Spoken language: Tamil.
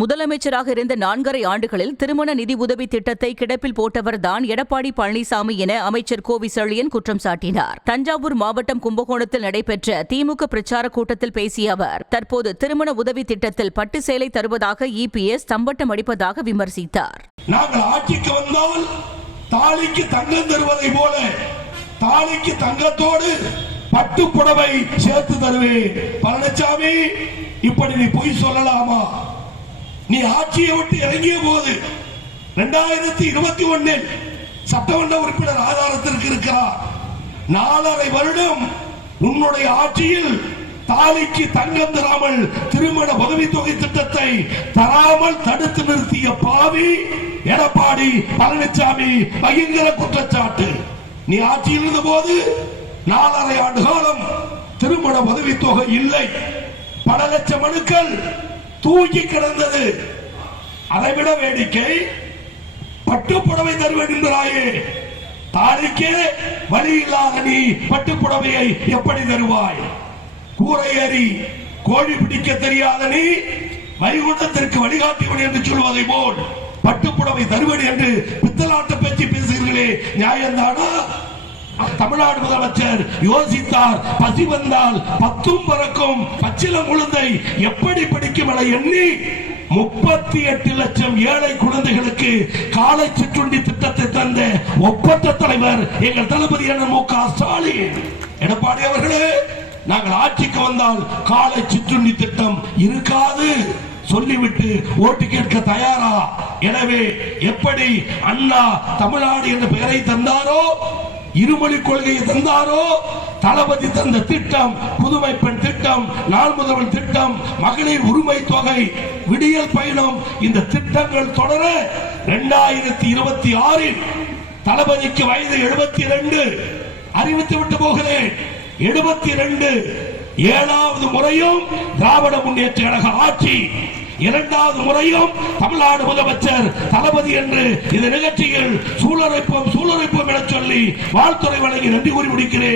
முதலமைச்சராக இருந்த 4.5 ஆண்டுகளில் திருமண நிதி உதவி திட்டத்தை கிடப்பில் போட்டவர்தான் எடப்பாடி பழனிசாமி என அமைச்சர் கோவி செழியன் குற்றம் சாட்டினார். தஞ்சாவூர் மாவட்டம் கும்பகோணத்தில் நடைபெற்ற திமுக பிரச்சார கூட்டத்தில் பேசிய அவர், தற்போது திருமண உதவி திட்டத்தில் பட்டு சேலை தருவதாக இபிஎஸ் தம்பட்டம் அடிப்பதாக விமர்சித்தார். நாங்கள் ஆட்சிக்கு வந்தால் தாலிக்கு தங்கம் தருவதை போல தாலிக்கு தங்கத்தோடு பட்டு புடவை சேர்த்து தருவேன். பழனிசாமி, இப்படி நீ பொய் சொல்லலாமா? நீ ஆட்சியை விட்டு இறங்கிய போது 2021 சட்டமன்ற உறுப்பினர் ஆதாரத்திற்கு இருக்கிறார். 4.5 வருடம் உன்னுடைய ஆட்சியில் தாலிக்கு தங்கம் தராமல் திருமண உதவித்தொகை திட்டத்தை தராமல் தடுத்து நிறுத்திய பாவி எடப்பாடி பழனிசாமி பயங்கர குற்றச்சாட்டு. நீ ஆட்சியில் இருந்த போது 4.5 ஆண்டு காலம் திருமண உதவித்தொகை இல்லை. பல லட்சம் மனுக்கள் தூக்கி கிடந்தது. அதைவிட வேடிக்கை, பட்டுப்புடவை தருவேன் என்கிறாயே, தாலிக்கே வழி இல்லாத நீ பட்டுப்புடவையை எப்படி தருவாய்? கூரை ஏறி கோழி பிடிக்க தெரியாத நீ வைகுண்டத்திற்கு வழிகாட்டிவிடு என்று சொல்வதை போல் பட்டுப்புடவை தருவேன் என்று பித்தலாட்ட பேச்சு பேசுகிறீர்களே, நியாயம்தானா? தமிழ்நாடு முதலமைச்சர் யோசித்தார். பசி வந்தால் 10 பறக்கும் பச்சிலம் குழந்தை எப்படி படிக்கும் என எண்ணி 38 லட்சம் ஏழை குழந்தைகளுக்கு காலை சிற்றுண்டி திட்டத்தை தந்த ஒப்பற்ற தலைவர் எங்கள் தளபதி மு.க. ஸ்டாலின். எடப்பாடி அவர்களே, நாங்கள் ஆட்சிக்கு வந்தால் காலை சிற்றுண்டி திட்டம் இருக்காது சொல்லிவிட்டு ஓட்டு கேட்க தயாரா? எனவே எப்படி அண்ணா தமிழ்நாடு என்ற பெயரை தந்தாரோ, இருமொழி கொள்கையை தந்தாரோ, தளபதி தந்த திட்டம், புதுமை பெண் திட்டம், நாள் முதல்வன் திட்டம், மகளிர் உரிமை தொகை, விடியல் பயணம், இந்த திட்டங்கள் தொடர 2026 தளபதிக்கு வயது 72 அறிவித்து விட்டு போகிறேன். 72 7வது முறையும் திராவிட முன்னேற்ற கழக ஆட்சி, 2வது முறையும் தமிழ்நாடு முதலமைச்சர் தளபதி என்று இந்த நிகழ்ச்சியில் சூழலைப்போம் என சொல்லி வாழ்த்துறை வழங்கி நன்றி கூறி முடிக்கிறேன்.